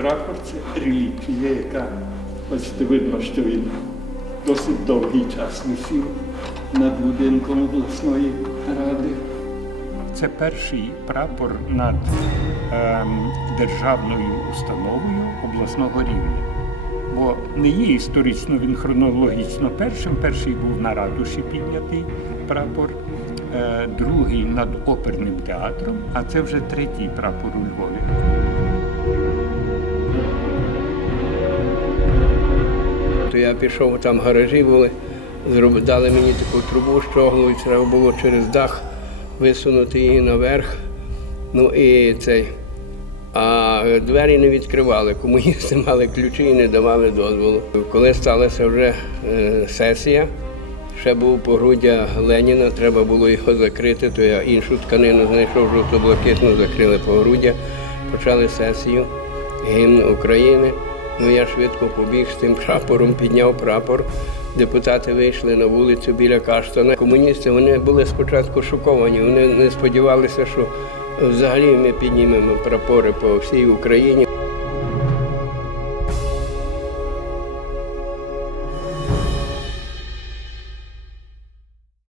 прапор це реліквія, яка ось видно, що він досить довгий час висів над будинком обласної ради. Це перший прапор над ем, державною установою обласного рівня. Бо не є історично він хронологічно першим. Перший був на ратуші піднятий прапор, е, другий над оперним театром, а це вже третій прапор у Львові. Я пішов, там гаражі були, дали мені таку трубу щоглу, і треба було через дах висунути її наверх. Ну і цей. А двері не відкривали. Комуністи мали ключі і не давали дозволу. Коли сталася вже е, сесія, ще був погруддя Леніна, треба було його закрити, то я іншу тканину знайшов жовто-блакитну, закрили погруддя, почали сесію, гімн України. Ну я швидко побіг з тим прапором, підняв прапор. Депутати вийшли на вулицю біля Каштана. Комуністи вони були спочатку шоковані. Вони не сподівалися, що взагалі ми піднімемо прапори по всій Україні.